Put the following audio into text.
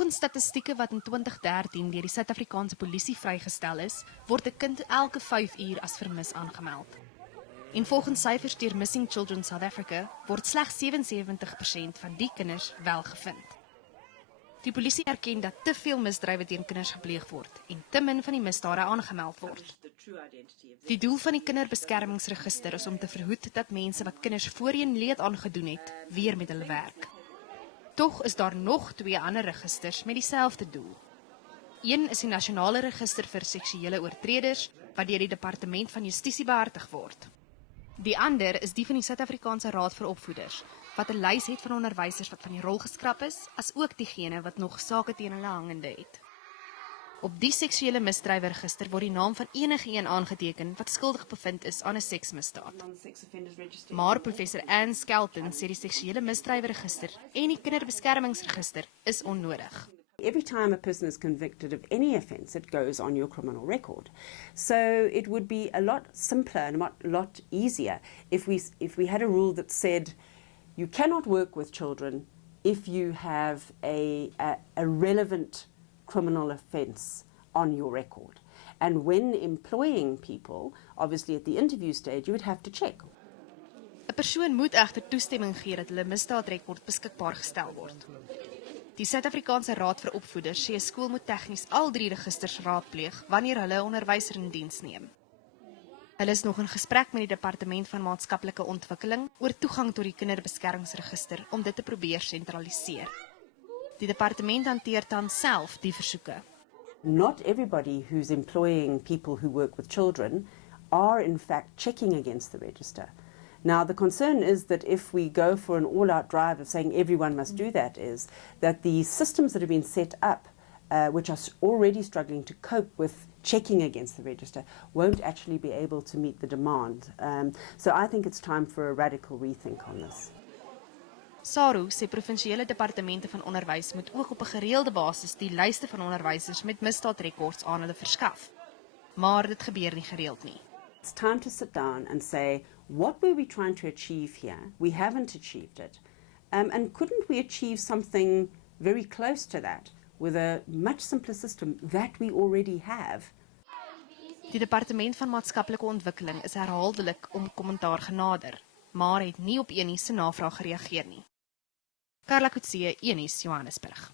Volgens statistieke wat in 2013 deur die Suid-Afrikaanse polisie vrygestel is, word 'n kind elke 5 uur as vermis aangemeld. En volgens syfers deur Missing Children South Africa word slegs 77% van die kinders wel gevind. Die polisie erken dat te veel misdrywe teen kinders gepleeg word en te min van die misdade aangemeld word. Die doel van die kinderbeskermingsregister is om te verhoed dat mense wat kinders voorheen leed aangedoen het, weer met hulle werk. Tog is daar nog 2 ander registers met dieselfde doel. Een is die Nasionale Register vir Seksuele Oortreders, wat deur die Departement van Justisie behartig word. Die ander is die van die Suid-Afrikaanse Raad vir Opvoeders, wat 'n lys het van onderwysers wat van die rol geskraap is, as ook diegene wat nog sake teen hulle hangende het. Op die seksuele misdrywe-register word die naam van enige een aangeteken wat skuldig bevind is aan 'n seksmisdaad. Maar professor Anne Skelton sê die seksuele misdrywe-register en die kinderbeskermingsregister is onnodig. Every time a person is convicted of any offence, it goes on your criminal record. So it would be a lot simpler and a lot easier if we had a rule that said you cannot work with children if you have a relevant criminal offence on your record. And when employing people, obviously at the interview stage, you would have to check. 'n Persoon moet egter toestemming gee dat hulle misdaadrekord beskikbaar gestel word. Die Suid-Afrikaanse Raad vir Opvoeders sê 'n skool moet tegnies al 3 registers raadpleeg wanneer hulle 'n onderwyser in diens neem. Hulle is nog in gesprek met die Departement van Maatskaplike Ontwikkeling oor toegang tot die kinderbeskermingsregister om dit te probeer sentraliseer. Die departement hanteer dan self die versoeke. Not everybody who's employing people who work with children are in fact checking against the register. Now, the concern is that if we go for an all-out drive of saying everyone must do that, is that the systems that have been set up, which are already struggling to cope with checking against the register, won't actually be able to meet the demand. So I think it's time for a radical rethink on this. SARU sê provinsiale departemente van onderwys moet ook op 'n gereelde basis die lyste van onderwysers met misdaadrekords aan hulle verskaf. Maar dit gebeur nie gereeld nie. It's time to sit down and say, what were we trying to achieve here? We haven't achieved it. And couldn't we achieve something very close to that with a much simpler system that we already have? Die Departement van Maatskaplike Ontwikkeling is herhaaldelik om kommentaar genader, maar het nie op Junie se navraag gereageer nie. Carla Coetzee, Johannesburg.